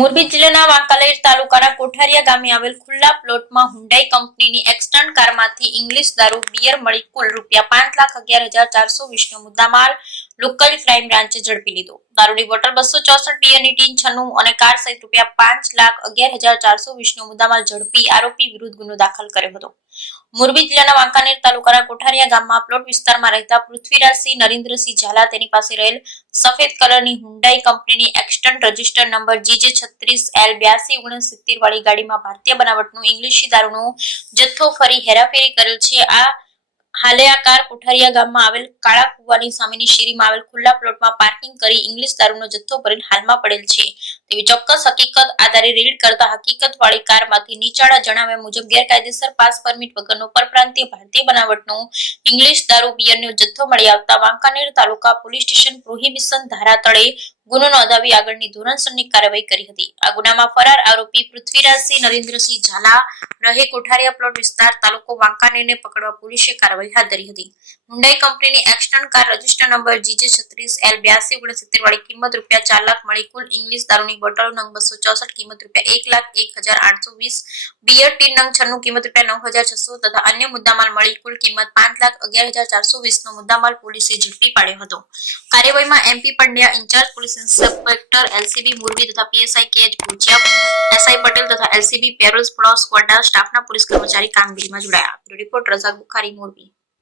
મોરબી જિલ્લાના વાંકાનેર તાલુકાના કોઠારિયા ગામે આવેલ ખુલ્લા પ્લોટમાં હુન્ડાઈ કંપનીની એક્સટર્ન કારમાંથી ઇંગ્લિશ દારૂ બિયર મળી કુલ ₹5,11,420 નો મુદ્દામાલ લોકલ ક્રાઇમ બ્રાન્ચે ઝડપી લીધો. દારૂની બોટલ 264 બિયરની ટીન 96 અને કાર સહિત ₹5,11,420 નો મુદ્દામાલ ઝડપી આરોપી વિરુદ્ધ ગુનો દાખલ કર્યો હતો. મોરબી જિલ્લાના વાંકાનેર તાલુકાના કોઠારિયા ગામમાં પ્લોટ વિસ્તારમાં રહેતા પૃથ્વીરાજસિંહ નરેન્દ્રસિંહ ઝાલા તેની પાસે રહેલ સફેદ કલરની હુન્ડાઈ કંપનીની એક્સટર્ન રજિસ્ટર નંબર GJ36L8269 વાળી ગાડીમાં ભારતીય બનાવટનું ઇંગ્લિશી દારૂનો જથ્થો ફરી હેરાફેરી કરેલ છે. હાલે આ કાર કોઠારિયા ગામમાં આવેલ કાળા કુવાની સામેની શેરીમાં આવેલ ખુલ્લા પ્લોટમાં પાર્કિંગ કરી ઇંગ્લિશ દારૂનો જથ્થો ભરીને હાલમાં પડેલ છે તેવી ચોક્કસ હકીકત આધારે રેડ કરતા હકીકત વાળી કારમાંથી નીચાણા જણાવ્યા મુજબ ગેરકાયદેસર પાસ પરમિટ વગરનો પરપ્રાંતીય ભારતીય બનાવટનો ઇંગ્લિશ દારૂ બિયરનો જથ્થો મળી આવતા વાંકાનેર તાલુકા પોલીસ સ્ટેશન પ્રોહિબિશન ધારા તળે ગુનો નોંધાવી આગળની ધોરણસરની કાર્યવાહી કરી હતી. આ ગુનામાં ફરાર આરોપી પૃથ્વીરાજસિંહ નરેન્દ્રસિંહ ઝાલા રહે કોઠારિયા પ્લોટ વિસ્તાર તાલુકો વાંકાનેરને પકડવા પોલીસે કાર્યવાહી હાથ ધરી હતી. હુન્ડાઈ કંપનીની extern car register number GJ36L8269 વાળી કિંમત ₹4 લાખ મળી કુલ ઇંગ્લિશ દારૂની બોટલો નંગ 264 કિંમત ₹1,01,820 બિયર ટીન નંગ 96 કિંમત ₹9,600 તથા અન્ય મુદ્દામાલ મળી કુલ કિંમત ₹5,11,420 નો મુદ્દામાલ પોલીસે ઝડપી પાડ્યો હતો. કાર્યવાહીમાં MP Pandya, incharge police inspector LCB Morbi તથા PSI KH bhujia, SI Patel તથા LCB પેરોલ સ્ક્વોડના સ્ટાફના પોલીસ કર્મચારી કામગીરીમાં જોડાયા. રિપોર્ટ રઝાક બુખારી, મોરબી.